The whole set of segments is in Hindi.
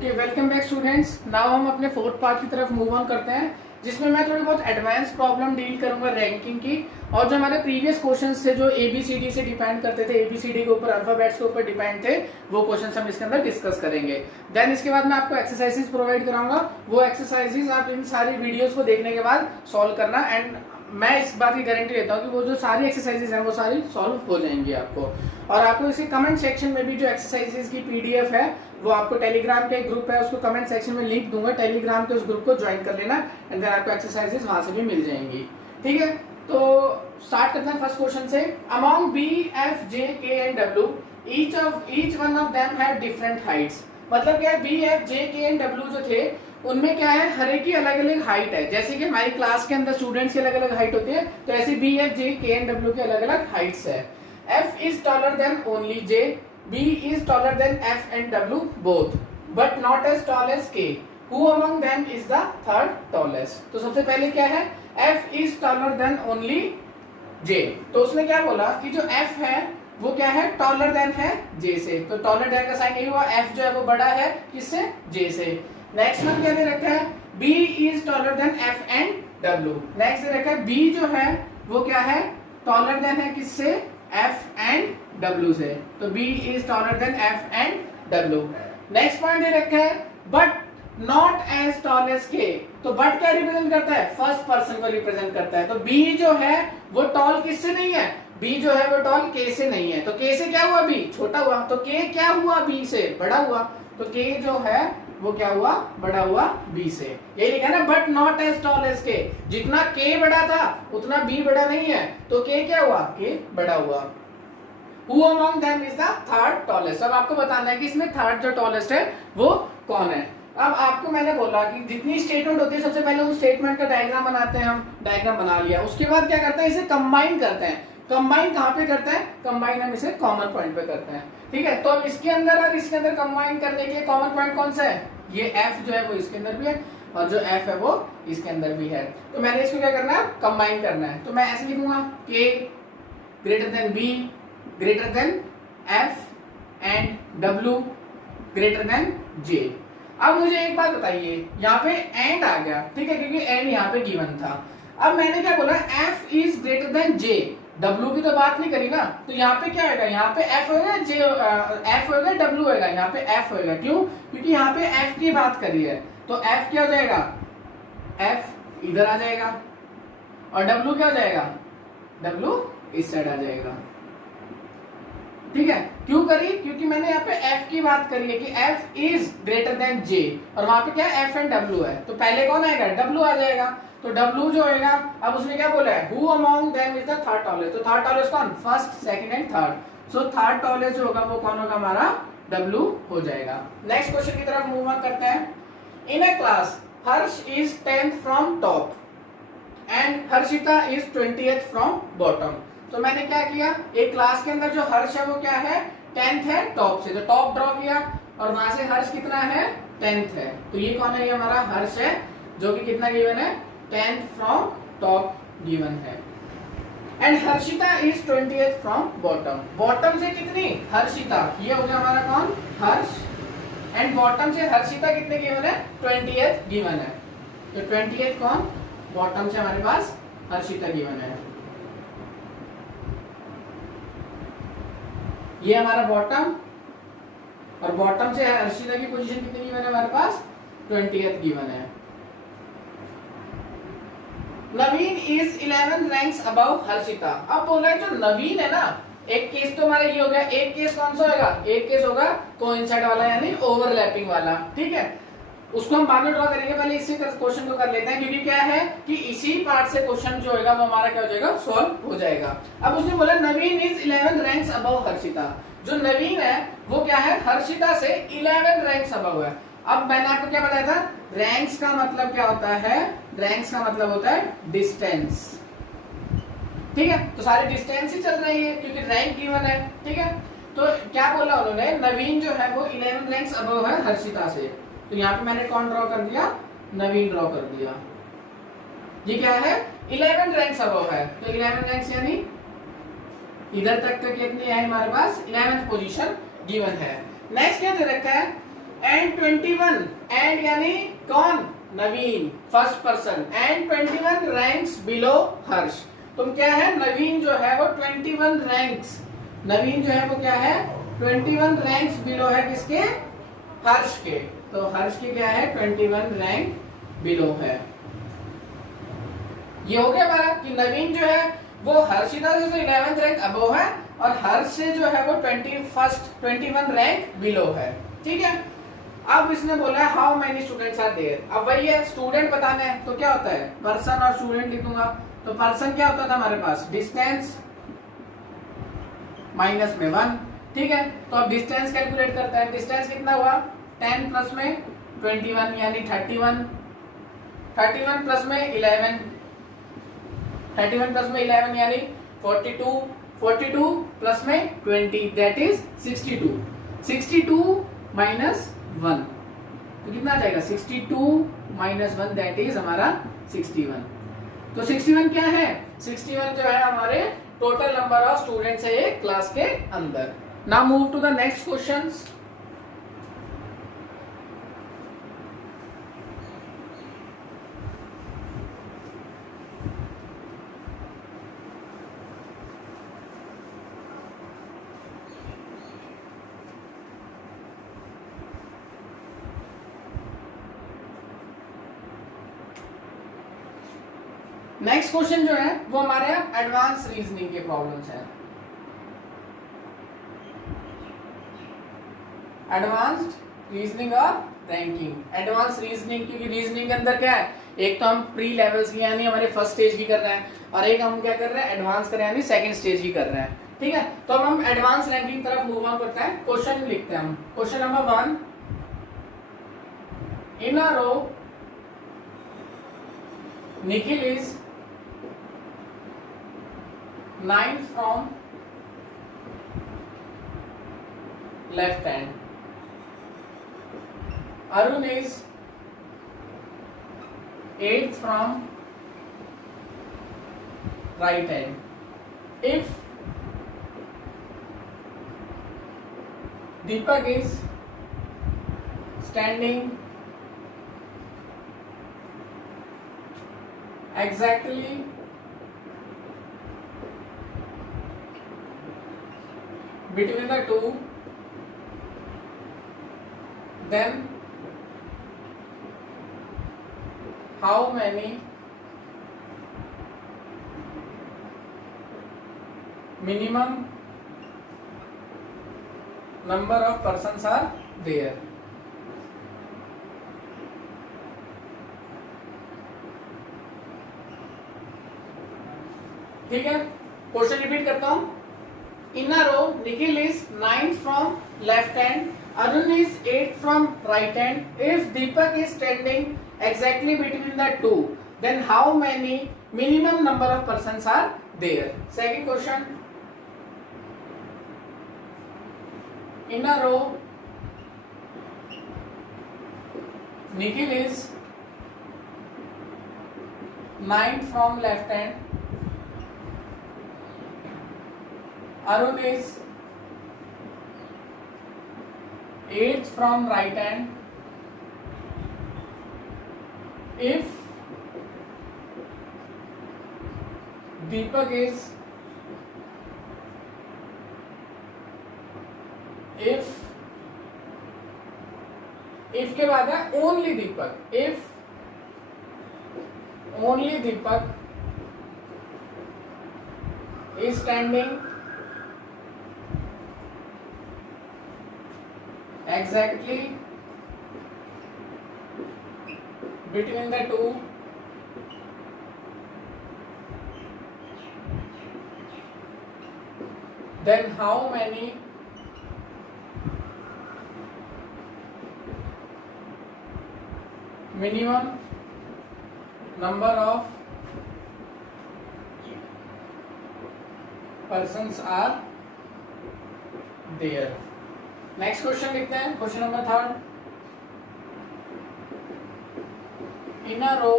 Okay, welcome back students. Now हम अपने फोर्थ पार्ट की तरफ मूव ऑन करते हैं, जिसमें मैं थोड़ी बहुत एडवांस प्रॉब्लम डील करूंगा रैंकिंग की। और जो हमारे प्रीवियस क्वेश्चंस थे जो एबीसीडी से डिपेंड करते थे, एबीसीडी के ऊपर, अल्फाबेट्स के ऊपर डिपेंड थे, वो क्वेश्चंस हम इसके अंदर डिस्कस करेंगे। देन इसके बाद मैं आपको एक्सरसाइजेस प्रोवाइड कराऊंगा। वो एक्सरसाइजेस आप इन सारी वीडियोस को देखने के बाद सॉल्व करना। एंड मैं इस बात की गारंटी देता हूँ कि वो जो सारी एक्सरसाइजेस हैं वो सारी सॉल्व हो जाएंगी आपको। और आपको इसी कमेंट सेक्शन में भी जो एक्सरसाइजेस की पीडीएफ है वो आपको टेलीग्राम का एक ग्रुप है, उसको कमेंट सेक्शन में लिंक दूंगा, टेलीग्राम के उस ग्रुप को ज्वाइन कर लेना एंड देन आपको एक्सरसाइजेस वहां से भी मिल जाएंगी। ठीक है, तो स्टार्ट करते हैं फर्स्ट क्वेश्चन से। अमॉन्ग बी, एफ, जे, के and W each one of them had different Heights. मतलब क्या है, बी, एफ, जे, के एंड डब्ल्यू जो थे उनमें क्या है, हर एक की अलग अलग हाइट है। जैसे कि हमारी क्लास के अंदर स्टूडेंट्स की अलग अलग हाइट होती है, तो ऐसे बी, एफ, जे, के एंड डब्ल्यू की अलग अलग हाइट्स है। F is taller than only J, B is taller than F and W both, but not as tall as K. Who among them is the third tallest. तो सबसे पहले क्या है, F is taller than only J. तो उसने क्या बोला कि जो एफ है वो क्या है, टॉलर देन है जे से। तो टॉलर देन का साइन यही हुआ, एफ जो है वो बड़ा है किससे, जे से। नेक्स्ट वन क्या दे रखा है, B is taller than F and W. Next दे रखा है बी जो है वो क्या है, टॉलर देन है किससे, एफ एंड डब्ल्यू से। तो B is taller than F and W. Next point दे रखा है but not as tall as K. तो बट क्या रिप्रेजेंट करता है, फर्स्ट पर्सन को रिप्रेजेंट करता है। तो बी जो है वो टॉल किससे नहीं है, बी जो है वो टॉल के से नहीं है। तो के से क्या हुआ, बी छोटा हुआ, तो के क्या हुआ, बी से बड़ा हुआ। तो के जो है वो क्या हुआ, बड़ा हुआ बी से। ये लिखा ना, but not as tall as K. जितना के बड़ा था उतना बी बड़ा नहीं है, तो के क्या हुआ, के बड़ा हुआ। Who among them is the third tallest। अब आपको बताना है कि इसमें थर्ड जो टॉलेस्ट है वो कौन है। अब आपको मैंने बोला कि जितनी स्टेटमेंट होती है सबसे पहले उन स्टेटमेंट का डायग्राम बनाते हैं हम। डायग्राम बना लिया, उसके बाद क्या करते हैं, इसे कंबाइन करते हैं। कंबाइन कहाँ पे करते हैं, कंबाइन हम इसे कॉमन पॉइंट पे करते हैं। ठीक है, तो अब इसके अंदर और इसके अंदर कंबाइन करने के लिए कॉमन पॉइंट कौन सा है, ये एफ जो है वो इसके अंदर भी है और जो एफ है वो इसके अंदर भी है। तो मैंने इसको क्या करना है, कंबाइन करना है। तो मैं ऐसे लिखूंगा, K greater than B greater than F and W greater than J. अब मुझे एक बात बताइए, यहाँ पे एंड आ गया, ठीक है, क्योंकि एंड यहाँ पे गिवन था। अब मैंने क्या बोला, F is greater than J, W की तो बात नहीं करी ना। तो यहाँ पे क्या होगा, यहाँ पे एफ होगा, जे एफ होगा, डब्ल्यू होगा, यहाँ पे एफ होगा। क्यों, क्योंकि यहाँ पे एफ की बात करी है। तो एफ क्या हो जाएगा, एफ इधर आ जाएगा और डब्ल्यू क्या हो जाएगा, डब्ल्यू इस साइड आ जाएगा। ठीक है, क्यों करी, क्योंकि मैंने यहाँ पे एफ की बात करी है कि एफ इज ग्रेटर देन जे, और वहां पे क्या है, एफ एंड डब्ल्यू है। तो पहले कौन आएगा, डब्ल्यू आ जाएगा। तो डब्ल्यू जो होगा, अब उसने क्या बोला है, who among them is the third tallest. तो थर्ड टॉलेस्ट कौन, first, second and third. So third tallest जो होगा वो कौन होगा, हमारा डब्ल्यू हो जाएगा। नेक्स्ट क्वेश्चन की तरफ मूव ऑन करते हैं। In a class Harsh is 10th from top and Harshita is 20th from bottom. तो मैंने क्या किया, एक क्लास के अंदर जो हर्ष है वो क्या है, 10th है टॉप से, तो टॉप ड्रॉ किया और वहां से हर्ष कितना है, 10th है। तो ये कौन है, ये हमारा हर्ष है जो कि कितना गिवन है, 10th फ्रॉम टॉप गिवन है। And Harshita is 20th from bottom. Bottom से कितनी, हर्षिता, ये हो गया हमारा कौन, हर्ष। एंड बॉटम से हर्षिता कितने गिवन है, 20th गिवन है। तो 20th कौन, बॉटम से हमारे पास हर्षिता गिवन है। ये हमारा बॉटम, और बॉटम से हर्षिता की पोजीशन कितनी गिवन है हमारे पास, 20th गिवन है। नवीन इज 11 रैंक्स अबव हर्षिता। अब बोला है जो नवीन है ना, एक केस तो हमारा ये हो गया, एक केस कौन सा होगा, एक केस होगा कोइंसाइड वाला यानी ओवरलैपिंग वाला। ठीक है, उसको हम बाद में ड्रॉ करेंगे, पहले इसी क्वेश्चन को कर लेते हैं, क्योंकि क्या है कि इसी पार्ट से क्वेश्चन जो होगा वो हमारा क्या हो जाएगा, सॉल्व हो जाएगा। अब उसने बोला नवीन इज 11 रैंक्स अबव हर्षिता। जो नवीन है वो क्या है, हर्षिता से 11 रैंक्स अबव है। अब मैंने आपको क्या बताया था, रैंक्स का मतलब क्या होता है, रैंक्स का मतलब होता है डिस्टेंस। ठीक है, तो सारे डिस्टेंस ही चल रही है क्योंकि रैंक गिवन है। ठीक है, तो क्या बोला उन्होंने, नवीन जो है वो 11 रैंक्स अबव है हर्षिता से। तो यहाँ पे मैंने कौन ड्रॉ कर दिया, नवीन ड्रॉ कर दिया। ये क्या है, 11 रैंक्स अबव है। तो 11 रैंक्स यानी इधर तक कितनी है हमारे पास, 11th पोजीशन गिवन है। नेक्स्ट क्या दे रखा है, एंड 21 एंड यानी कौन, Naveen, first person, and 21 ranks below Harsh. तुम क्या है, नवीन जो है वो 21 रैंक्स, नवीन जो है वो क्या है 21 रैंक्स बिलो है किसके, हर्ष के। तो हर्ष के क्या है 21 रैंक बिलो है। ये हो गया हमारा कि नवीन जो है वो हर्षिता से 11th रैंक अबव है और हर्ष से जो है वो 21 रैंक बिलो है। ठीक है, अब इसने बोला है how many students are there. अब वही है, स्टूडेंट बताना है तो क्या होता है, पर्सन और स्टूडेंट लिख दूंगा। तो पर्सन क्या होता था हमारे पास, डिस्टेंस माइनस में 1। ठीक है, तो अब डिस्टेंस कैलकुलेट करता है। डिस्टेंस कितना हुआ, 10 प्लस में 21 यानी 31, 31 प्लस में 11, 31 प्लस में 11 यानी 42, 42 प्लस में 20 दैट इज 62, 62 माइनस 1 तो कितना आ जाएगा 62 माइनस 1 दैट इज हमारा 61। तो 61 क्या है, 61 जो है हमारे टोटल नंबर ऑफ स्टूडेंट्स है एक क्लास के अंदर। Now move to the next questions. Next question जो है वो हमारे यहाँ एडवांस रीजनिंग के प्रॉब्लम्स हैं। एडवांस्ड रीजनिंग और रैंकिंग। एडवांस रीजनिंग क्योंकि रीजनिंग के अंदर क्या है, एक तो हम प्री लेवल्स की यानी हमारे फर्स्ट स्टेज की कर रहे हैं और एक हम क्या कर रहे हैं एडवांस कर रहे हैं यानी सेकंड स्टेज की कर रहे हैं। ठीक है, तो अब हम एडवांस रैंकिंग तरफ मूव ऑन करते हैं। क्वेश्चन लिखते हैं हम। Question number 1, in a row Nikhil is 9th from left hand, Arun is 8th from right hand. If Deepak is standing exactly between the two, then how many minimum number of persons are there? ठीक है, क्वेश्चन रिपीट करता हूं। In a row, Nikhil is 9th from left hand, Arun is 8th from right hand. If Deepak is standing exactly between the two, then how many minimum number of persons are there? Second question. In a row, Nikhil is 9th from left hand, Arun is 8th from right hand. If Deepak is if के बाद है only Deepak. If only Deepak is standing exactly between the two, then how many minimum number of persons are there? Next question लिखते हैं। Question number 3, in a row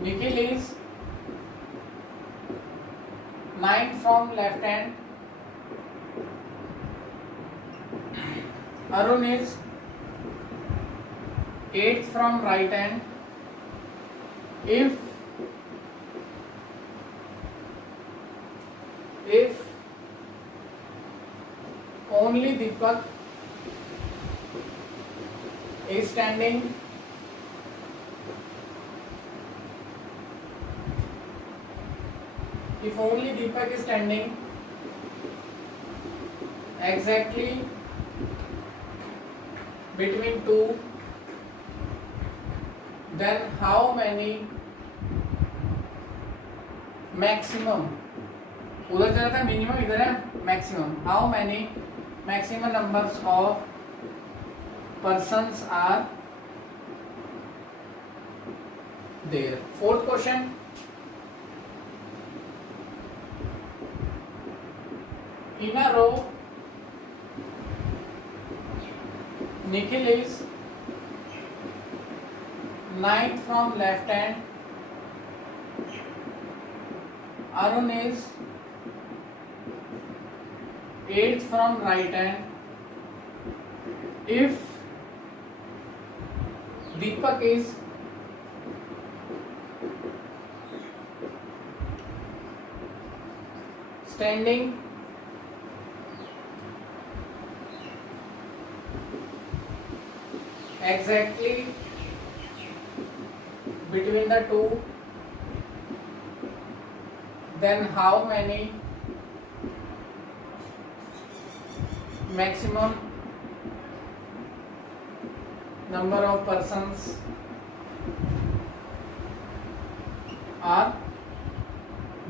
Nikhil is 9th from left hand, Arun is 8th from right hand. If only Deepak is standing exactly between two, then how many maximum, उधर चला था मिनिमम, इधर है maximum, how many maximum numbers of persons are there. Fourth question, in a row Nikhil is 9th from left hand, Arun is 8th from right hand. If Deepak is standing exactly between the two, then how many maximum number of persons are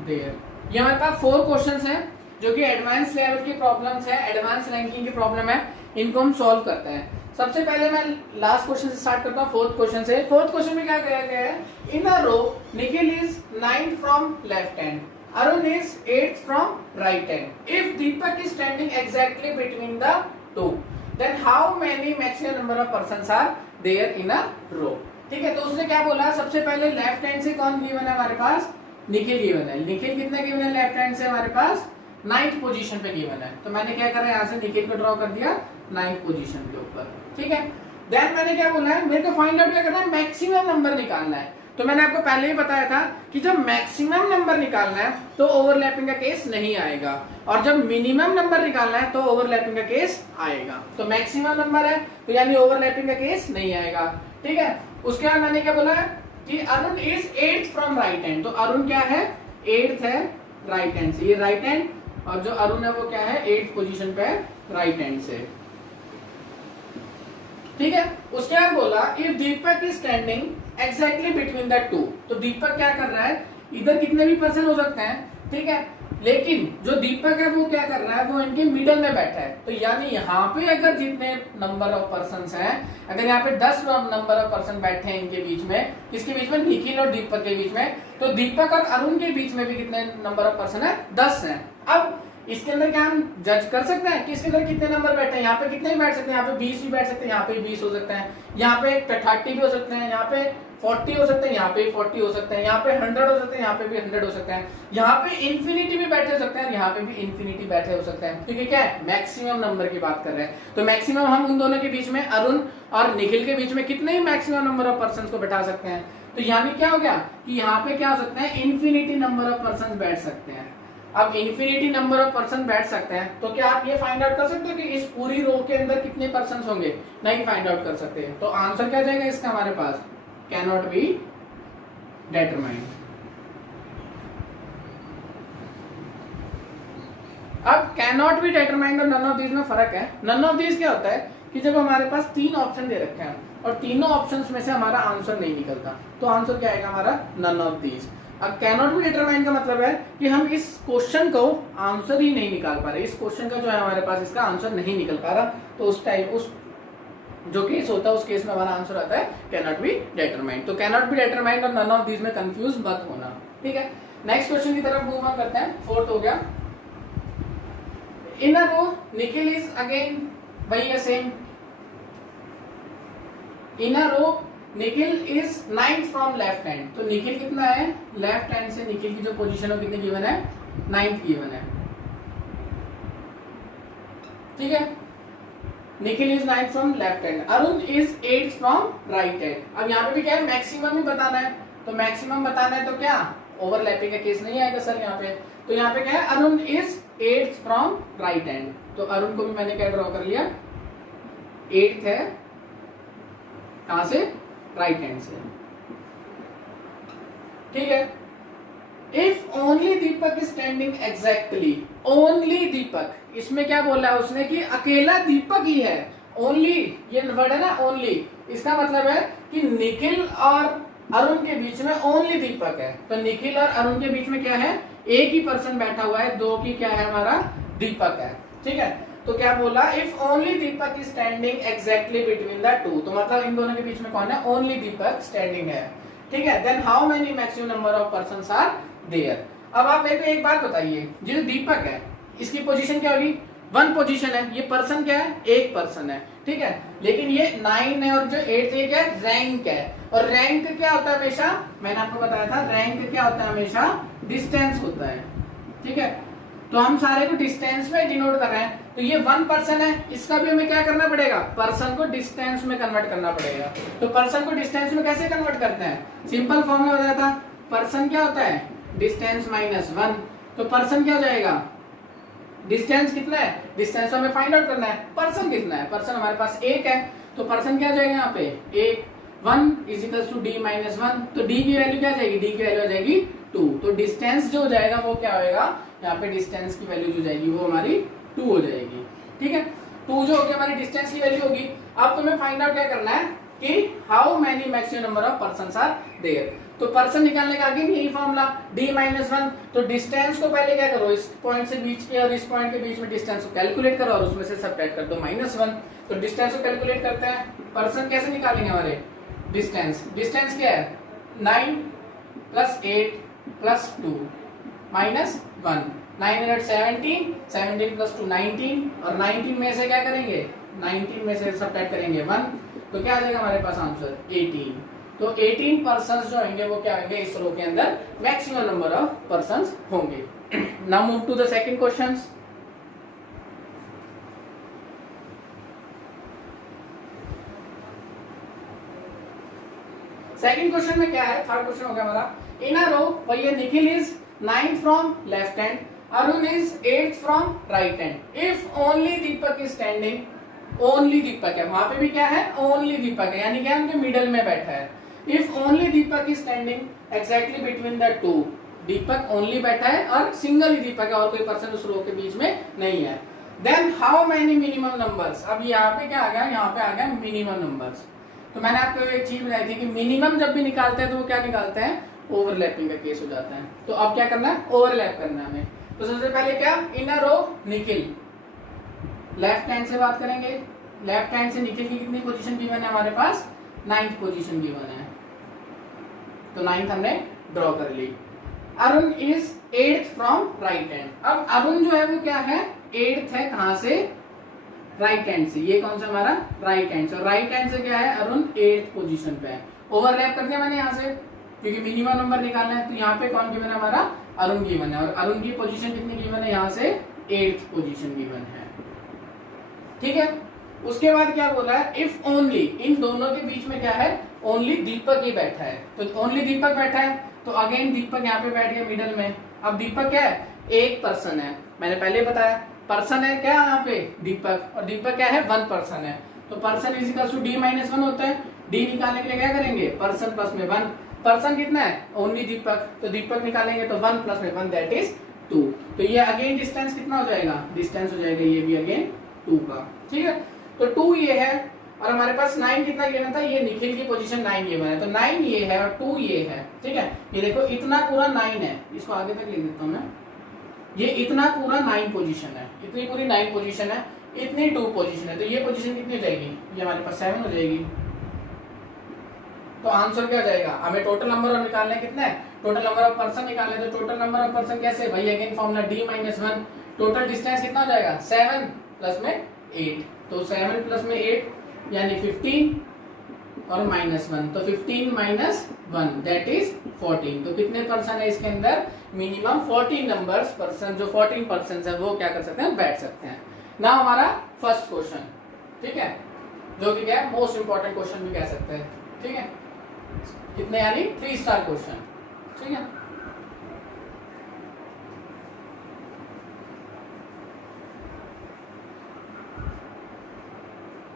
there. ये हमारे पास 4 क्वेश्चंस हैं जो कि एडवांस लेवल की प्रॉब्लम्स है, एडवांस रैंकिंग की प्रॉब्लम है, इनको हम सॉल्व करते हैं। सबसे पहले मैं लास्ट क्वेश्चन से स्टार्ट करता हूँ, 4th क्वेश्चन से। 4th क्वेश्चन में क्या कहा गया है, in a row Nikhil is 9th from left hand, Arun is 8th from right hand. If Deepak is standing exactly between the two, then how many maximum number of persons are there in a row? ठीक है, तो उसने क्या बोला, सबसे पहले लेफ्ट हैंड से कौन गिवन है हमारे पास, निखिल गिवन है। निखिल कितना गिवन है लेफ्ट हैंड से हमारे पास, 9th पोजीशन पे गिवन है। तो मैंने क्या करा, यहाँ से निखिल को ड्रॉ कर दिया 9th पोजीशन के ऊपर। ठीक है, देन मैंने क्या बोला है, मेरे को फाइंड आउट क्या करना है, मैक्सिमम नंबर निकालना है। तो मैंने आपको पहले ही बताया था कि जब मैक्सिमम नंबर निकालना है तो ओवरलैपिंग का केस नहीं आएगा, और जब मिनिमम नंबर निकालना है तो ओवरलैपिंग का केस आएगा। तो मैक्सिमम नंबर है तो यानी ओवरलैपिंग का केस नहीं आएगा। ठीक है, उसके बाद मैंने क्या बोला कि Arun is 8th from right hand. तो अरुण क्या है, 8th है राइट हैंड से, ये राइट हैंड, और जो अरुण है वो क्या है, 8th पोजीशन पे है राइट हैंड से। ठीक है, उसके बाद बोला if Deepak is standing exactly between the to. तो दीपक क्या कर रहा है, इधर कितने भी पर्सन हो सकते हैं, ठीक है, लेकिन जो दीपक है वो क्या कर रहा है, वो इनके मिडल में बैठा है। तो यानी यहाँ पे अगर जितने नंबर ऑफ पर्सन हैं, अगर यहाँ पे 10 नंबर ऑफ पर्सन बैठे हैं इनके बीच में, किसके बीच में, निखिल और दीपक के बीच में, तो दीपक और अरुण के बीच में भी कितने नंबर ऑफ पर्सन है, 10 है। अब इसके अंदर क्या हम जज कर सकते हैं कि इसके अंदर कितने नंबर बैठे हैं, यहाँ पे कितने भी बैठ सकते हैं, यहाँ पे 20 भी बैठ सकते हैं, यहाँ पे 20 हो सकते हैं, यहाँ पे 30 भी हो सकते हैं, यहाँ पे 40 हो सकते हैं, यहाँ पे 40 हो सकते हैं, यहाँ पे 100 हो सकते हैं, यहाँ पे भी 100 हो सकते हैं, यहाँ पे इन्फिनिटी भी बैठे हो सकते हैं, यहाँ पे भी इन्फिनिटी बैठे हो सकते हैं, क्योंकि क्या है, मैक्सिमम नंबर की बात कर रहे हैं। तो मैक्सिमम हम उन दोनों के बीच में, अरुण और निखिल के बीच में कितने ही मैक्सिमम नंबर ऑफ पर्सन को बैठा सकते हैं। तो यानी क्या हो गया कि यहाँ पे क्या हो सकते हैं, इन्फिनिटी नंबर ऑफ पर्सन बैठ सकते हैं। अब इन्फिनिटी नंबर ऑफ पर्सन बैठ सकते हैं, तो क्या आप ये फाइंड आउट कर सकते हो कि इस पूरी रो के अंदर कितने पर्सन होंगे, नहीं फाइंड आउट कर सकते। तो आंसर क्या जाएगा इसका हमारे पास, कैन नॉट बी डिटरमाइंड। अब कैन नॉट बी डिटरमाइंड और नन ऑफ दीज में फर्क है। नन ऑफ दीज क्या होता है कि जब हमारे पास 3 ऑप्शन दे रखे हैं और तीनों ऑप्शंस में से हमारा आंसर नहीं निकलता, तो आंसर क्या आएगा हमारा, नन ऑफ दीज। अब कैन नॉट बी डिटरमाइंड का मतलब है कि हम इस क्वेश्चन को आंसर ही नहीं निकाल पा रहे, इस क्वेश्चन का जो है हमारे पास इसका आंसर नहीं निकल पा रहा, तो उस टाइम उस जो केस होता है उस केस में हमारा आंसर आता है कैन नॉट बी डिटरमाइंड। तो कैन नॉट बी डिटरमाइंड और नन ऑफ दीज में कंफ्यूज मत होना। ठीक है, नेक्स्ट क्वेश्चन की तरफ मूव ऑन करते हैं। 4th हो गया, in a row Nikhil is again वही है same, in a row Nikhil is 9th from left hand. तो निखिल कितना है, लेफ्ट हैंड से निखिल की जो पोजीशन है कितनी गिवन है, 9th गिवन है। ठीक है, Nikhil is 9th from left hand, Arun is 8th from right hand. अब यहाँ पे भी क्या है, मैक्सिमम ही बताना है, तो मैक्सिमम बताना है तो क्या ओवरलैपिंग का केस नहीं आएगा सर यहाँ पे। तो यहाँ पे क्या है, Arun is 8th from right hand, तो अरुण को भी मैंने क्या ड्रॉ कर लिया, 8th है कहां से, राइट हैंड से, ठीक है। If only Deepak is standing exactly, only Deepak, इसमें क्या बोला है उसने कि अकेला दीपक ही है, ओनली ये वर्ड है ना ओनली, इसका मतलब है कि निखिल और अरुण के बीच में ओनली दीपक है। तो निखिल और अरुण के बीच में क्या है, एक ही पर्सन बैठा हुआ है, दो की क्या है हमारा दीपक है, ठीक है। तो क्या बोला, if only Deepak is standing exactly between the to, तो मतलब इन दोनों के बीच में कौन है, ओनली दीपक स्टैंडिंग है, ठीक है। Then how many maximum number of persons are there. अब आप मेरे को एक बात बताइए, जो दीपक है इसकी पोजीशन क्या होगी, 1 पोजीशन है, ये पर्सन क्या है, एक पर्सन है, ठीक है। लेकिन ये 9 है और जो 8 है क्या, रैंक है, और रैंक क्या होता है हमेशा, मैंने आपको बताया था रैंक क्या होता है हमेशा, डिस्टेंस होता है, ठीक है। तो हम सारे को डिस्टेंस में डिनोट कर रहे हैं, तो ये 1 पर्सन है, इसका भी हमें क्या करना पड़ेगा, पर्सन को डिस्टेंस में कन्वर्ट करना पड़ेगा। तो पर्सन को डिस्टेंस में कैसे कन्वर्ट करते हैं, सिंपल फॉर्मूला बताया था, पर्सन क्या होता है, डिस्टेंस माइनस 1, तो पर्सन क्या हो जाएगा, डिस्टेंस कितना है, डिस्टेंस हमें फाइंड आउट करना है, पर्सन कितना है, पर्सन हमारे पास 1 है, तो पर्सन क्या हो जाएगा यहाँ पे 1, 1 is equal to D minus 1, तो डी की वैल्यू क्या जाएगी, डी की वैल्यू हो जाएगी 2, तो डिस्टेंस जो हो जाएगा वो क्या होएगा, यहाँ पे डिस्टेंस की वैल्यू जो जाएगी वो हमारी 2 हो जाएगी, ठीक है। 2 जो होगी हमारी डिस्टेंस की वैल्यू होगी। अब तुम्हें फाइंड आउट क्या करना है कि how many maximum number of persons are there, तो पर्सन निकालने का आगे भी यही फॉर्मूला d माइनस 1, तो डिस्टेंस को पहले क्या करो, इस पॉइंट से बीच के और इस पॉइंट के बीच में डिस्टेंस को कैलकुलेट करो और उसमें से सब्ट्रैक्ट कर दो -1, तो डिस्टेंस को कैलकुलेट करते हैं, पर्सन कैसे निकालेंगे हमारे, डिस्टेंस, डिस्टेंस क्या है 9 + 8 + 2 -1, 9 × 17, 17 + 2 19, और 19 में से क्या करेंगे, 19 में से सब्ट्रैक्ट करेंगे 1, तो क्या आ जाएगा हमारे पास आंसर 18। तो 18 पर्सन्स जो होंगे वो क्या होंगे, इस रो के अंदर मैक्सिमम नंबर ऑफ पर्सन्स होंगे। Now move to the second question. Second question में क्या है, थर्ड क्वेश्चन हो गया हमारा, इन अ रो भैया Nikhil is 9th from left hand, Arun is 8th from right hand, if only Deepak is standing, only Deepak है, वहां पे भी क्या है, ओनली दीपक है, यानी क्या उनके मिडल में बैठा है। If only Deepak is standing exactly between the to, Deepak only बैठा है और सिंगल ही दीपक है और कोई पर्सन उस रो के बीच में नहीं है, then how many minimum numbers. अब यहाँ पे क्या आ गया, यहाँ पे आ गया मिनिमम नंबर्स। तो मैंने आपको एक चीज बताई थी कि मिनिमम जब भी निकालते हैं तो वो क्या निकालते हैं, ओवरलैपिंग का केस हो जाता है। तो अब क्या करना है, ओवरलैप करना है हमें। तो सबसे पहले क्या, इन a row Nikhil, left hand से बात करेंगे, लेफ्ट हैंड से निखिल की कितनी पोजीशन गिवन है हमारे पास, 9th पोजीशन गिवन है, तो 9th हमने ड्रॉ कर ली। Arun is 8th from right hand, अब अरुण जो है वो क्या है, 8th है कहां से, राइट हैंड से, ये कौन सा हमारा राइट हैंड से, राइट हैंड से क्या है, अरुण 8th पोजीशन पे है। ओवरलैप कर दिया मैंने यहाँ से, क्योंकि मिनिमम नंबर निकालना है, तो यहाँ पे कौन गिवन है हमारा, अरुण गिवन है, और अरुण की पोजीशन कितनी गिवन है, यहाँ से 8th पोजीशन गिवन है, ठीक है। उसके बाद क्या बोला है, इफ ओनली, इन दोनों के बीच में क्या है, ओनली दीपक ही बैठा है, तो ओनली दीपक बैठा है, तो अगेन दीपक यहाँ पे बैठ गया मिडल में। अब दीपक क्या है, एक पर्सन है, मैंने पहले बताया पर्सन है क्या यहाँ पे दीपक, और दीपक क्या है, 1 पर्सन है, तो person is equal to d minus 1 होता है। d निकालने के लिए क्या करेंगे, पर्सन प्लस में 1, पर्सन कितना है, ओनली दीपक, तो दीपक निकालेंगे तो 1 प्लस में 1 दैट इज 2, तो ये अगेन डिस्टेंस कितना हो जाएगा, डिस्टेंस हो जाएगा ये भी अगेन 2 का, ठीक है। तो 2 ये है, और हमारे पास 9 कितना गिवन था, ये निखिल की पोजीशन 9 गिवन है, तो 9 ये है और 2 ये है, ठीक है। ये देखो इतना पूरा 9 है, इसको आगे तक लिख देता हूं मैं, ये इतना पूरा 9 पोजीशन है, इतनी पूरी 9 पोजीशन है, इतनी 2 पोजीशन है, तो ये पोजीशन कितनी हो जाएगी, ये हमारे पास 7 हो जाएगी। तो आंसर क्या हो जाएगा, हमें टोटल नंबर ऑफ निकालना है, कितना है, टोटल नंबर ऑफ पर्सन निकालना है, तो टोटल नंबर ऑफ पर्सन कैसे भाई, again formula d minus 1, total distance कितना हो जाएगा, 7 प्लस में 8, तो 7 प्लस में 8 यानी 15 और -1, तो 15 माइनस 1 दैट इज 14, तो कितने पर्सन है इसके अंदर, मिनिमम 14 नंबर्स पर्सन, जो 14 पर्सन है वो क्या कर सकते हैं, बैठ सकते हैं। ना हमारा फर्स्ट क्वेश्चन, ठीक है, जो कि क्या है मोस्ट इंपॉर्टेंट क्वेश्चन भी कह सकते हैं। ठीक है, कितने यानी 3 स्टार क्वेश्चन। ठीक है,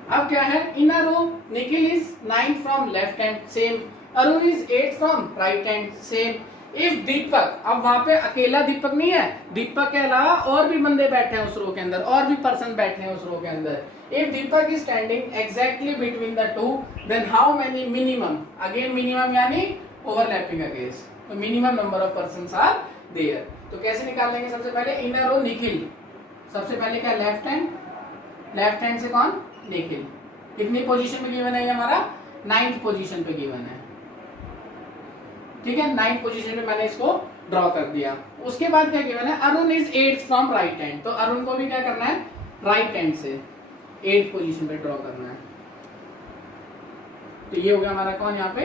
अब क्या है, in a row Nikhil is 9 from left hand same, Arun is 8 from right hand same. If Deepak, अब वहां पे अकेला दीपक नहीं है, दीपक के अलावा और भी बंदे बैठे हैं उस रो के अंदर, और भी पर्सन बैठे हैं उस रो के अंदर। If Deepak is standing exactly between the two, then how many minimum, again minimum यानी ओवरलैपिंग अगेंस्ट, तो minimum number of persons are there. तो कैसे निकाल लेंगे, सबसे पहले इन अ रो निखिल, सबसे पहले क्या लेफ्ट हैंड, लेफ्ट हैंड से कौन, निखिल, कितनी पोजीशन पे गिवन है, हमारा 9th पोजीशन पे गिवन है। ठीक है, 9th पोजीशन पे मैंने इसको ड्रॉ कर दिया। उसके बाद क्या गिवन है, Arun is 8th from right hand, तो अरुण को भी क्या करना है, राइट हैंड से 8th पोजीशन पे ड्रॉ करना है। तो ये हो गया हमारा कौन, यहाँ पे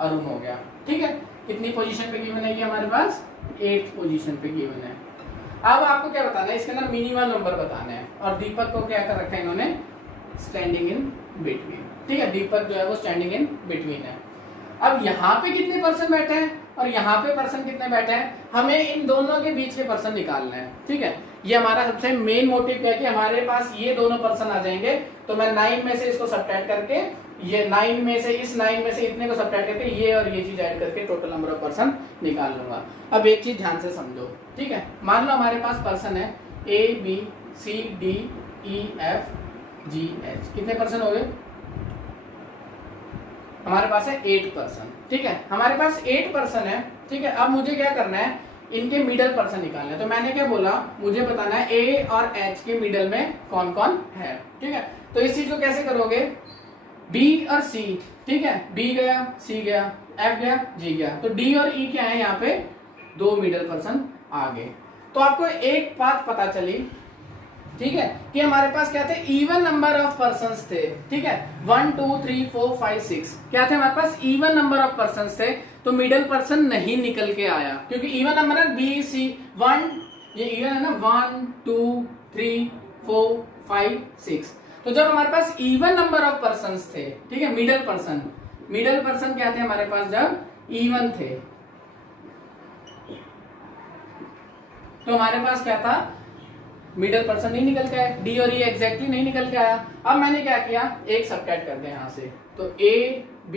अरुण हो गया। ठीक है, कितनी पोजीशन पे गिवन है ये हमारे पास, 8th पोजीशन पे गिवन है। अब आपको क्या बताना है, इसके अंदर मिनिमम नंबर बताना है, और दीपक को क्या कर रखा है इन्होंने, स्टैंडिंग इन बिटवीन। ठीक है, दीपक जो है वो स्टैंडिंग इन बिटवीन है। अब यहाँ पे कितने पर्सन बैठे हैं और यहाँ पे पर्सन कितने बैठे हैं, हमें इन दोनों के बीच के पर्सन निकालना है। ठीक है, ये हमारा सबसे मेन मोटिव है कि हमारे पास ये दोनों पर्सन आ जाएंगे, तो मैं 9 में से इसको सब्ट्रैक्ट करके, ये 9 में से, इस 9 में से इतने को सब्ट्रैक्ट करके ये और ये चीज ऐड करके टोटल नंबर ऑफ पर्सन निकाल लूंगा। अब एक चीज ध्यान से समझो। ठीक है, मान लो हमारे पास पर्सन है ABCDEFGH, कितने पर्सन हो गए, हमारे पास है 8 पर्सन। ठीक है, हमारे पास 8 पर्सन है। ठीक है, अब मुझे क्या करना है, इनके मिडल पर्सन निकालना है। तो मैंने क्या बोला, मुझे बताना है A और H के मिडल में कौन कौन है। ठीक है, तो इस चीज को कैसे करोगे, B और C, ठीक है, B गया, C गया, F गया, G गया, तो D और E क्या है, यहाँ पे 2 मिडल पर्सन आ गए। तो आपको एक बात पता चली, ठीक है, कि हमारे पास क्या थे, इवन नंबर ऑफ पर्सन्स थे। ठीक है, 1 2 3 4 5 6 क्या थे हमारे पास, इवन नंबर ऑफ पर्सन्स थे। तो मिडल पर्सन नहीं निकल के आया, क्योंकि इवन नंबर है B C 1, ये इवन है ना, 1 2 3 4 5 6। तो जब हमारे पास इवन नंबर ऑफ पर्सन्स थे, ठीक है, मिडल पर्सन क्या थे हमारे पास, जब इवन थे, तो हमारे पास क्या था, मिडल पर्सन नहीं निकल के आया, डी और ई एग्जैक्टली नहीं निकल के आया। अब मैंने क्या किया, एक सबट्रैक्ट कर दिया यहाँ से, तो A B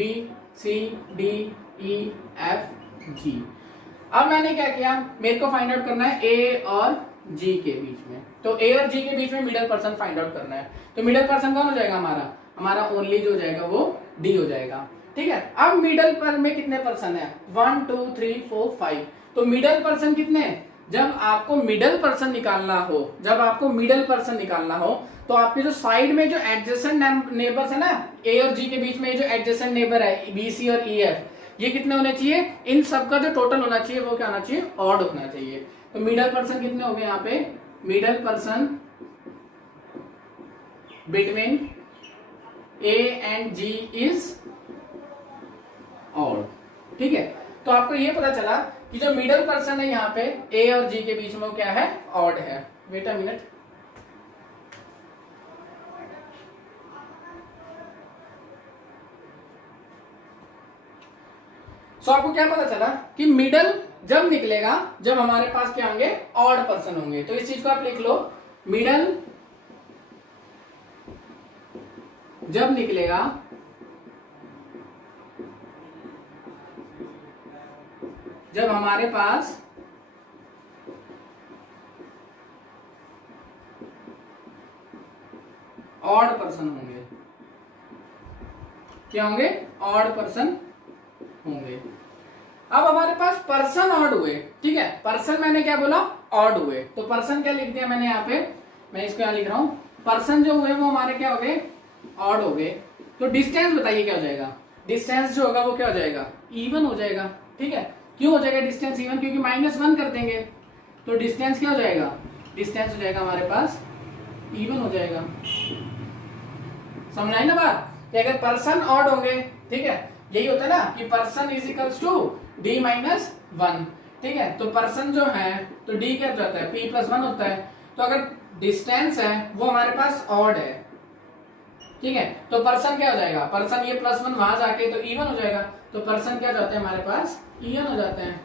C D E F G। अब मैंने क्या किया, मेरे को फाइंड आउट करना है A और G के बीच में, तो A और G के बीच में मिडल पर्सन फाइंड आउट करना है। तो मिडल पर्सन कौन हो जाएगा, हमारा ओनली जो हो जाएगा वो D हो जाएगा। ठीक है, अब मिडल पर में कितने पर्सन है, 1 2 3 4 5। तो मिडल पर्सन कितने, जब आपको मिडल पर्सन निकालना हो, तो आपके जो साइड में जो एडजेसेंट नेबर्स है ना, ए और जी के बीच में जो एडजेसेंट नेबर है बी सी और ई एफ, ये कितने होने चाहिए, इन सब का जो टोटल होना चाहिए वो क्या होना चाहिए, ऑड होना चाहिए। तो मिडल पर्सन कितने हो गए यहाँ पे, middle person between A and G is odd. ठीक है, तो आपको ये पता चला कि जो मिडल पर्सन है यहाँ पे ए और जी के बीच में वो क्या है, ऑड है। वेट अ मिनट, सो आपको क्या पता चला कि मिडल जब निकलेगा जब हमारे पास क्या होंगे, ऑड पर्सन होंगे। तो इस चीज को आप लिख लो, मिडल जब निकलेगा जब हमारे पास ऑड पर्सन होंगे, क्या होंगे, ऑड पर्सन होंगे। अब हमारे पास पर्सन ऑड हुए, ठीक है, पर्सन मैंने क्या बोला, ऑड हुए, तो पर्सन क्या लिख दिया मैंने यहाँ पे, मैं इसको यहाँ लिख रहा हूं, पर्सन जो हुए वो हमारे क्या हो गए, ऑड हो गए। तो डिस्टेंस बताइए क्या हो जाएगा, डिस्टेंस जो होगा वो क्या हो जाएगा, इवन हो जाएगा। ठीक है, क्यों हो जाएगा डिस्टेंस इवन, क्योंकि -1 कर देंगे, तो डिस्टेंस क्या हो जाएगा, डिस्टेंस हो जाएगा हमारे पास इवन हो जाएगा। समझ आई ना बात, कि अगर पर्सन ऑड होंगे, ठीक है, यही होता है ना कि person is equals to d minus 1। ठीक है, तो पर्सन जो है तो d क्या जाता है, p+1 होता है। तो अगर डिस्टेंस है वो हमारे पास ऑड है, ठीक है, तो पर्सन क्या हो जाएगा, पर्सन ये +1 वहां जाके तो इवन हो जाएगा, तो पर्सन क्या जाते हैं हमारे पास, इवन हो जाते हैं।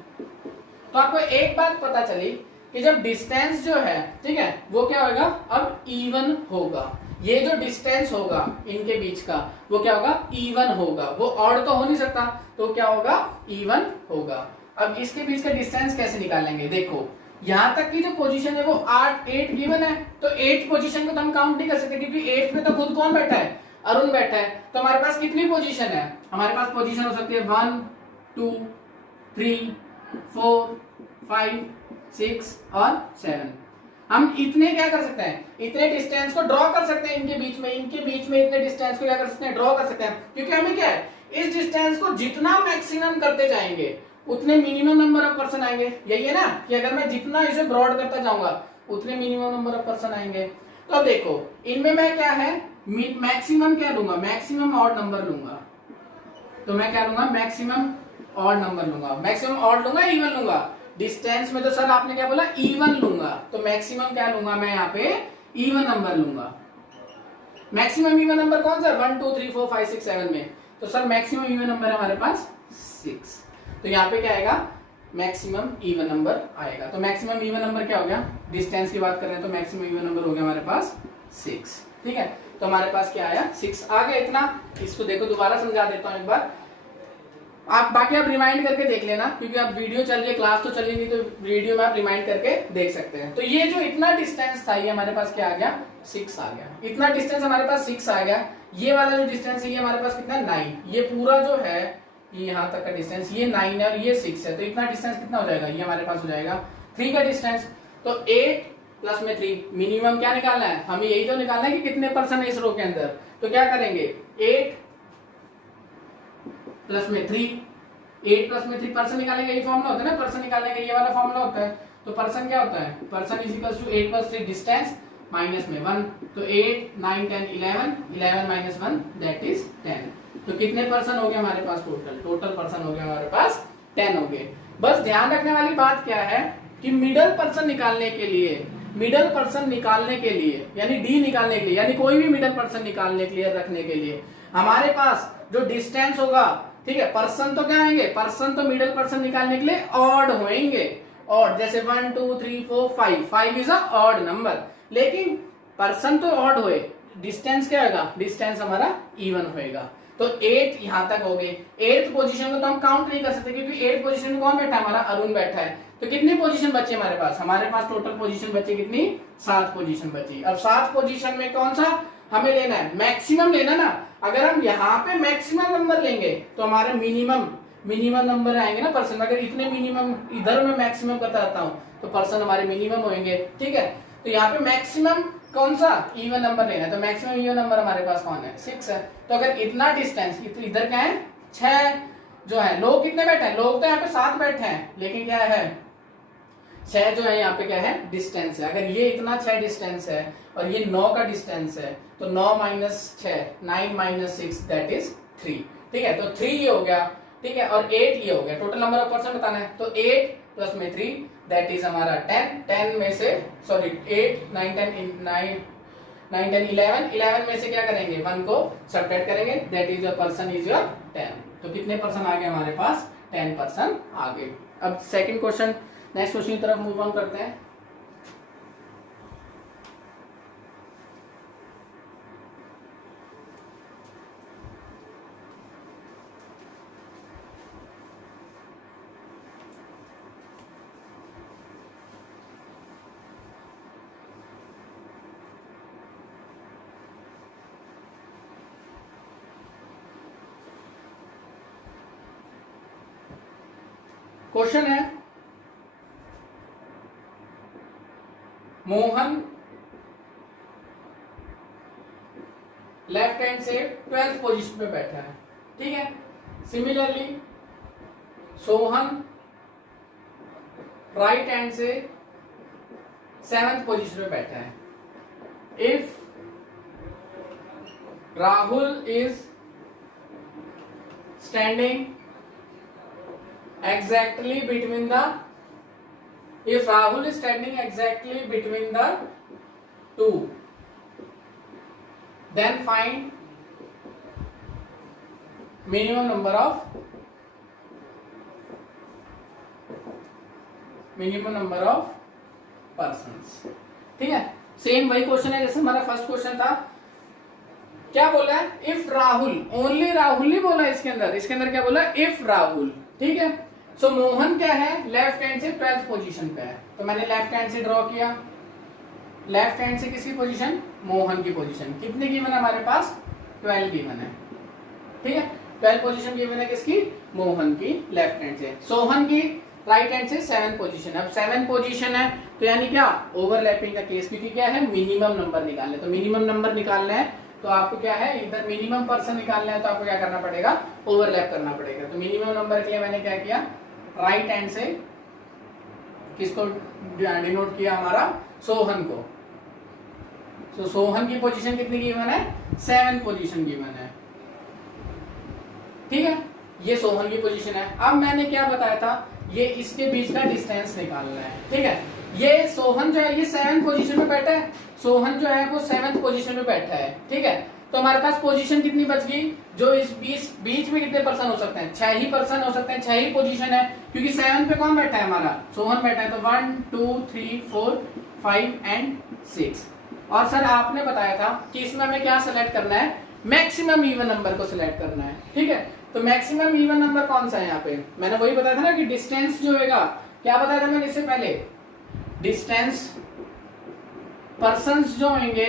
तो आपको एक बात पता चली कि जब डिस्टेंस जो है, ठीक है, वो क्या होगा, अब इवन होगा। ये जो डिस्टेंस होगा इनके बीच का वो क्या होगा, इवन होगा। वो ऑड तो हो नहीं सकता, तो क्या होगा, इवन होगा। अब इसके बीच का डिस्टेंस कैसे निकालेंगे, देखो यहां तक की जो पोजीशन है वो 8 गिवन है, तो 8 पोजीशन को तो हम काउंट नहीं कर सकते क्योंकि 8 में तो खुद कौन बैठा है, अरुण बैठा है। तो हमारे पास कितनी पोजीशन है, हमारे पास पोजीशन हो सकती है 1 2 3 4 5 6 और 7। हम इतने क्या कर सकते हैं, इतने डिस्टेंस को ड्रॉ कर सकते हैं इनके बीच में इतने डिस्टेंस को क्या कर सकते हैं, ड्रॉ कर सकते हैं। क्योंकि हमें क्या है, इस डिस्टेंस को जितना मैक्सिमम करते जाएंगे उतने मिनिमम नंबर ऑफ पर्सन आएंगे। यही है ना कि अगर मैं जितना इसे ब्रॉड करता जाऊंगा उतने मिनिमम नंबर ऑफ पर्सन आएंगे। तो अब देखो इनमें मैं क्या है, मैक्सिमम क्या लूंगा, मैक्सिमम ऑड नंबर लूंगा। तो मैं क्या लूंगा, मैक्सिमम ऑड नंबर लूंगा। मैक्सिमम ऑड लूंगा, इवन लूंगा। डिस्टेंस में तो सर आपने क्या बोला, इवन लूंगा, तो मैक्सिमम क्या लूंगा मैं यहाँ पे, इवन नंबर लूंगा। मैक्सिमम इवन नंबर कौन सा, 1 2 3 4 5 6 7 में, तो सर मैक्सिमम इवन नंबर है हमारे पास 6। तो यहाँ पे क्या आएगा, मैक्सिमम इवन नंबर आएगा। तो मैक्सिमम इवन नंबर क्या हो गया, डिस्टेंस की बात कर रहे हैं तो मैक्सिमम इवन नंबर हो गया हमारे पास 6। ठीक है, तो हमारे पास क्या आया, 6 आ गया। इतना इसको देखो, दोबारा समझा देता हूं एक बार, आप बाकी आप रिमाइंड करके देख लेना, क्योंकि आप वीडियो चल रही है, क्लास तो चली नहीं, तो वीडियो में आप रिमाइंड करके देख सकते हैं। तो ये जो इतना डिस्टेंस था ये हमारे पास क्या आ गया, 6 आ गया। इतना डिस्टेंस हमारे पास 6 आ गया। ये वाला जो डिस्टेंस है ये हमारे पास कितना, 9। ये पूरा जो है ये यहाँ तक का डिस्टेंस ये 9 है और ये 6 है, तो इतना डिस्टेंस कितना हो जाएगा, ये हमारे पास हो जाएगा 3 का डिस्टेंस। तो 8 प्लस में 3, मिनिमम क्या निकालना है, हमें यही तो निकालना है कि कितने पर्सन है इस रो के अंदर। तो क्या करेंगे, 8 प्लस में 3, 8 प्लस में 3 पर्सन निकालेंगे, ये फॉर्मूला होता है ना, पर्सन निकालने का ये वाला फॉर्मूला होता है। तो पर्सन क्या होता है, person is equal to 8 plus 3 distance minus में 1, तो 8 9 10 11, 11 माइनस 1 दैट इज 10। तो कितने पर्सन हो गए हमारे पास, टोटल पर्सन हो गए हमारे पास 10 हो गए। बस ध्यान रखने वाली बात क्या है कि मिडल पर्सन निकालने के लिए, मिडल पर्सन निकालने के लिए यानी डी निकालने के लिए, यानी कोई भी मिडल पर्सन निकालने के लिए, रखने के लिए हमारे पास जो डिस्टेंस होगा, ठीक है, पर्सन तो क्या आएंगे, पर्सन तो मिडल पर्सन निकालने के लिए ऑड होएंगे, ऑड, जैसे 1 2 3 4 5, 5 इज अ ऑड नंबर, लेकिन पर्सन तो ऑड हुए, डिस्टेंस क्या होगा, डिस्टेंस हमारा इवन होएगा। तो 8 यहां तक हो गए। 8th पोजीशन को तो हम काउंट नहीं कर सकते क्योंकि 8th पोजीशन में कौन बैठा है, हमारा अरुण बैठा है। तो कितनी पोजीशन बची हमारे पास, हमारे पास टोटल पोजीशन बची कितनी, 7 पोजीशन बची। अब 7 पोजीशन में कौन सा हमें लेना है, मैक्सिमम लेना ना। अगर हम यहाँ पे मैक्सिमम नंबर लेंगे तो हमारे मिनिमम नंबर आएंगे ना पर्सन। अगर इतने मिनिमम इधर मैं मैक्सिमम करता रहता हूँ तो पर्सन हमारे मिनिमम होंगे। ठीक है, तो यहाँ पे मैक्सिमम कौन सा, इवन नंबर लेना है। तो मैक्सिमम इवन नंबर हमारे पास कौन है, 6 है। तो अगर इतना डिस्टेंस, इधर क्या है 6 जो है, लोग कितने बैठे हैं, लोग तो यहाँ पे 7 बैठे हैं, लेकिन क्या है 6 जो है यहाँ पे क्या है, डिस्टेंस है। अगर ये इतना 6 डिस्टेंस है और ये 9 का डिस्टेंस है, तो 9 माइनस 6, 9 माइनस 6 दैट इज 3। ठीक है, तो 3 ये हो गया, ठीक है, और 8 ये हो गया। टोटल नंबर ऑफ पर्सन बताना है, तो 8 प्लस में 3 दैट इज हमारा 10। 10 में से सॉरी 8 9 10 9 10 11 में से क्या करेंगे, 1 को सब्ट्रैक्ट करेंगे, that is your person is your 10। तो कितने पर्सन आ गए हमारे पास, 10 पर्सन आ गए। अब सेकंड क्वेश्चन, नेक्स्ट क्वेश्चन की तरफ मूव ऑन करते हैं। क्वेश्चन है, मोहन लेफ्ट हैंड से 12th पोजीशन पे बैठा है। ठीक है, सिमिलरली सोहन राइट हैंड से 7th पोजीशन पे बैठा है। If Rahul is standing exactly between the, if Rahul is standing exactly between the two, then find minimum number of persons. ठीक है, सेम वही क्वेश्चन है जैसे हमारा फर्स्ट क्वेश्चन था। क्या बोला है? इफ राहुल, ओनली राहुल नहीं बोला इसके अंदर क्या बोला? इफ राहुल। ठीक है, सो मोहन क्या है? लेफ्ट हैंड से 12th पोजीशन पे है, तो मैंने लेफ्ट हैंड से ड्रॉ किया। लेफ्ट हैंड से किसकी पोजीशन? मोहन की पोजीशन। कितने गिवन है हमारे पास? 12 गिवन है। ठीक है, 12 पोजीशन गिवन है किसकी? मोहन की लेफ्ट हैंड से। सोहन की राइट हैंड से 7 पोजीशन। अब 7 पोजीशन है तो यानी क्या? ओवरलैपिंग का केस, क्योंकि क्या है? मिनिमम नंबर निकालने। तो मिनिमम नंबर निकालना है तो आपको क्या है? इधर मिनिमम पर्सन निकालना है तो आपको क्या करना पड़ेगा? ओवरलैप करना पड़ेगा। तो मिनिमम नंबर के लिए मैंने क्या किया? राइट हैंड से किसको डिनोट किया? हमारा सोहन को। तो सोहन की पोजीशन कितनी गिवन है? 7 पोजीशन गिवन है। ठीक है, ये सोहन की पोजीशन है। अब मैंने क्या बताया था? ये इसके बीच का डिस्टेंस निकालना है। ठीक है, ये सोहन जो है ये 7 पोजीशन में बैठा है, सोहन जो है वो 7th पोजीशन में बैठा है। ठीक है, तो हमारे पास पोजीशन कितनी बच गई? जो इस बीच में कितने पर्सन हो सकते हैं? 6 ही पर्सन हो सकते हैं, 6 ही पोजीशन है, क्योंकि 7 पे कौन बैठा है? हमारा सोहन बैठा है। तो 1 2 3 4 5 एंड 6। और सर आपने बताया था कि इसमें हमें क्या सिलेक्ट करना है? मैक्सिमम इवन नंबर को सिलेक्ट करना है। ठीक है, तो मैक्सिमम इवन नंबर कौन सा है यहाँ पे? मैंने वही बताया था ना कि डिस्टेंस जो होगा, क्या बताया था मैंने इससे पहले? डिस्टेंस पर्सन्स जो होंगे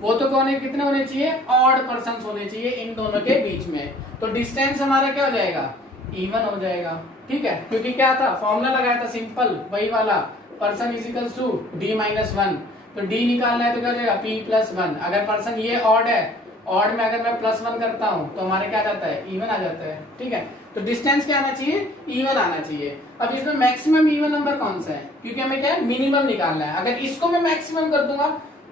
वो तो कौन है? कितने होने चाहिए? ऑड पर्सन्स होने चाहिए इन दोनों के बीच में। तो डिस्टेंस हमारा क्या हो जाएगा? इवन हो जाएगा। ठीक है, क्योंकि क्या था? फॉर्मूला लगाया था सिंपल, वही वाला, person is equals to d-1। तो d निकालना है तो क्या हो जाएगा? p+1। अगर पर्सन ये ऑड है, ऑड में अगर मैं +1 करता हूं तो हमारे क्या जाता है? इवन आ जाता है। ठीक है, तो डिस्टेंस क्या आना चाहिए? इवन आना चाहिए। अब इसमें मैक्सिमम इवन नंबर कौन सा है? क्योंकि हमें क्या है? मिनिमम निकालना है। अगर इसको मैं मैक्सिमम कर दूंगा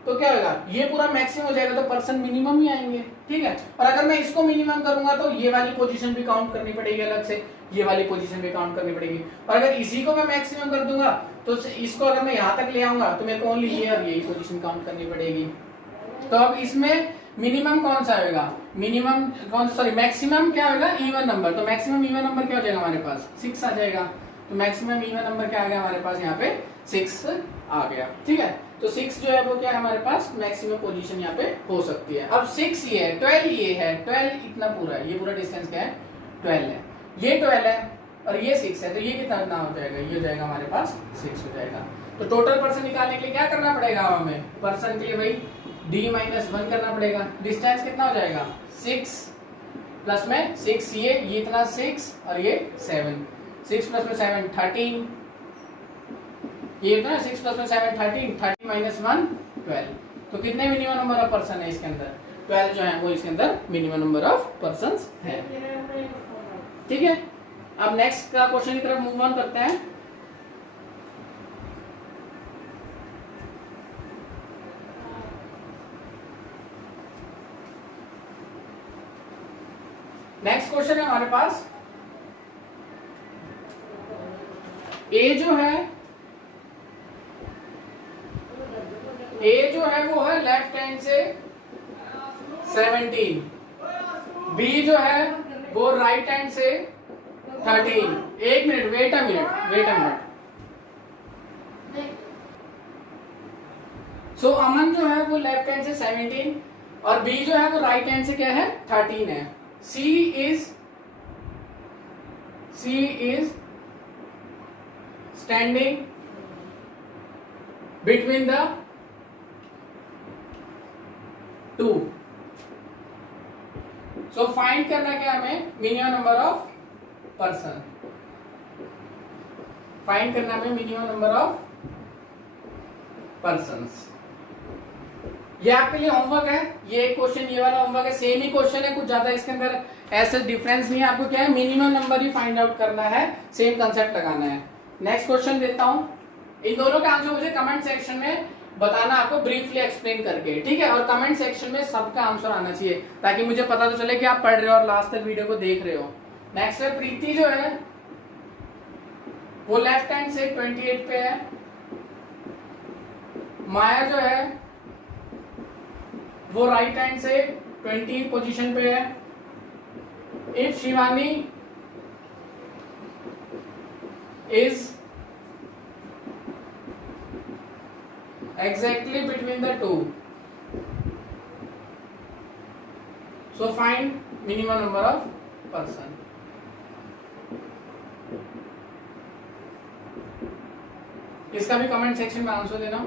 तो क्या होगा? ये पूरा मैक्सिमम हो जाएगा, तो पर्सन मिनिमम ही आएंगे। ठीक है, और अगर मैं इसको मिनिमम करूंगा तो ये वाली पोजीशन भी काउंट करनी पड़ेगी अलग से, ये वाली पोजीशन भी काउंट करनी पड़ेगी। और अगर इसी को मैं मैक्सिमम कर दूंगा तो इसको अगर मैं यहाँ तक ले आऊंगा तो मेरे को ओनली ये और यही पोजीशन काउंट करनी पड़ेगी। तो अब इसमें मिनिमम कौन सा आएगा? मिनिमम कौन सा? सॉरी, मैक्सिमम क्या होगा? Even number. तो मैक्सिमम इवन नंबर क्या हो जाएगा हमारे पास? 6 आ जाएगा। तो मैक्सिमम इवन नंबर क्या आ गया हमारे पास? यहाँ पे 6 आ गया। ठीक है, तो 6 जो है वो क्या है हमारे पास? मैक्सिमम पोजीशन यहाँ पे हो सकती है। अब 6 ये है, 12 ये है, 12 इतना पूरा है, ये पूरा डिस्टेंस क्या है? 12 है, ये 12 है और ये 6 है, तो ये कितना हो जाएगा? ये हो जाएगा हमारे पास 6 हो जाएगा। तो टोटल पर्सन निकालने के लिए क्या करना पड़ेगा हमें? पर्सन के लिए भाई d-1 करना पड़ेगा। डिस्टेंस कितना हो जाएगा? 6 प्लस में 6, ये इतना 6 और ये 7, 6 प्लस में 7 13, ये इतना 6 प्लस में 7 13, 30 - 1 12। तो कितने मिनिमम नंबर ऑफ पर्सन है इसके अंदर? 12 जो है वो इसके अंदर मिनिमम नंबर ऑफ पर्सन है। ठीक है, अब नेक्स्ट का क्वेश्चन की तरफ मूव ऑन करते हैं। नेक्स्ट क्वेश्चन है हमारे पास, ए जो है वो है लेफ्ट हैंड से 17, बी जो है वो राइट हैंड से 13। एक मिनट, वेट अ मिनट। सो अमन जो है वो लेफ्ट हैंड से 17 और बी जो है वो राइट हैंड से क्या है? 13 है। C is standing between the two. So find करना क्या हमें? Minimum number of person find करना हमें, मिनिमम नंबर ऑफ पर्सन्स। ये आपके लिए होमवर्क है, ये क्वेश्चन, ये वाला होमवर्क है, सेम ही क्वेश्चन है, कुछ ज्यादा इसके अंदर ऐसे डिफरेंस नहीं है। आपको क्या है? मिनिमम नंबर ही फाइंड आउट करना है, सेम कंसेप्ट लगाना है। नेक्स्ट क्वेश्चन देता हूं, इन दोनों का आंसर मुझे कमेंट सेक्शन में बताना, आपको ब्रीफली एक्सप्लेन करके। ठीक है, और कमेंट सेक्शन में सबका आंसर आना चाहिए ताकि मुझे पता तो चले कि आप पढ़ रहे हो और लास्ट तक वीडियो को देख रहे हो। नेक्स्ट है, प्रीति जो है वो लेफ्ट हैंड से 28 पे है, माया जो है वो राइट हैंड से 20 पोजीशन पे है, if Shivani is exactly between the two, so find minimum number of person. इसका भी कमेंट सेक्शन में आंसर देना,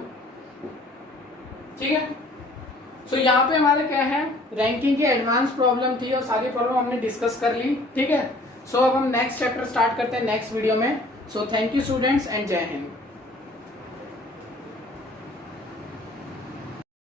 ठीक है। सो यहाँ पे हमारे क्या है, रैंकिंग की एडवांस प्रॉब्लम थी और सारी प्रॉब्लम हमने डिस्कस कर ली, ठीक है। सो अब हम नेक्स्ट चैप्टर स्टार्ट करते हैं नेक्स्ट वीडियो में। So thank you students and जय हिंद।